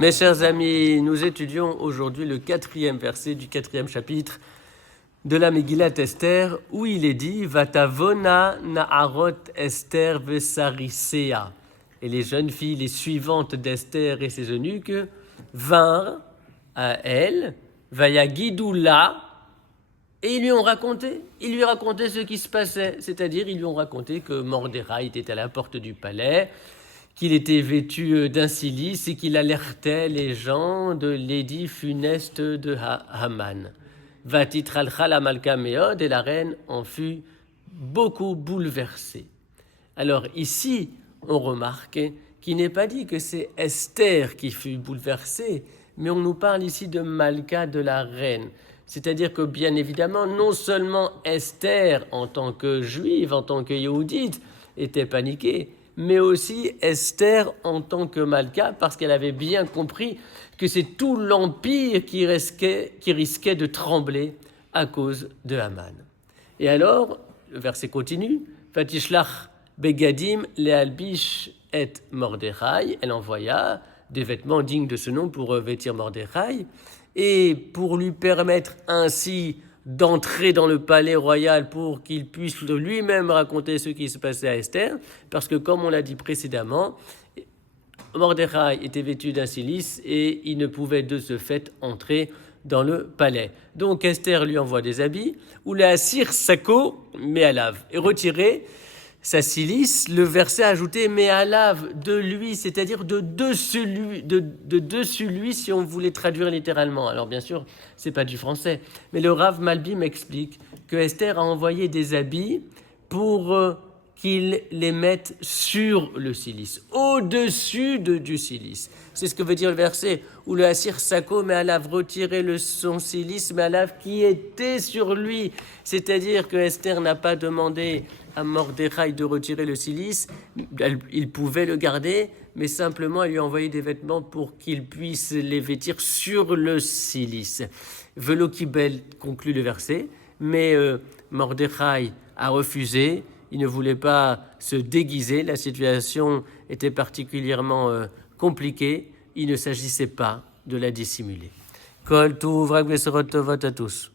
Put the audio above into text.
Mes chers amis, nous étudions aujourd'hui le 4e verset du 4e chapitre de la Megillat Esther, où il est dit « Vatavona na'arot Esther vesarisea » et les jeunes filles, les suivantes d'Esther et ses eunuques, vinrent à elle, Vayagidoula, et ils lui racontaient ce qui se passait, c'est-à-dire ils lui ont raconté que Mordechai était à la porte du palais, qu'il était vêtu d'un cilice et qu'il alertait les gens de l'édit funeste de Haman. Vatitralcha la malka meod, et la reine en fut beaucoup bouleversée. Alors ici, on remarque qu'il n'est pas dit que c'est Esther qui fut bouleversée, mais on nous parle ici de Malka, de la reine. C'est-à-dire que bien évidemment, non seulement Esther en tant que juive, en tant que yéhoudite, était paniquée, mais aussi Esther en tant que Malka, parce qu'elle avait bien compris que c'est tout l'empire qui risquait de trembler à cause de Haman. Et alors, le verset continue, Vatishlach begadim lealbish et Mordechai, elle envoya des vêtements dignes de ce nom pour vêtir Mordechai, et pour lui permettre ainsi d'entrer dans le palais royal pour qu'il puisse lui-même raconter ce qui se passait à Esther, parce que comme on l'a dit précédemment, Mordechai était vêtu d'un cilice et il ne pouvait de ce fait entrer dans le palais. Donc Esther lui envoie des habits, où la Sir Sako, Méalav, est retiré sa cilice, le verset ajouté Méalav de lui, c'est-à-dire de dessus lui, si on voulait traduire littéralement. Alors bien sûr, c'est pas du français, mais le Rav Malbi m'explique que Esther a envoyé des habits pour qu'il les mette sur le cilice, au-dessus du cilice. C'est ce que veut dire le verset où le Assir Sako Méalav retirait son cilice, Méalav qui était sur lui. C'est-à-dire que Esther n'a pas demandé à Mordechai de retirer le cilice, il pouvait le garder, mais simplement elle lui a envoyé des vêtements pour qu'il puisse les vêtir sur le cilice. Velo Kibel conclut le verset, mais Mordechai a refusé, il ne voulait pas se déguiser, la situation était particulièrement compliquée, il ne s'agissait pas de la dissimuler. Kol Tuv Rak Besorot Tovot à tous.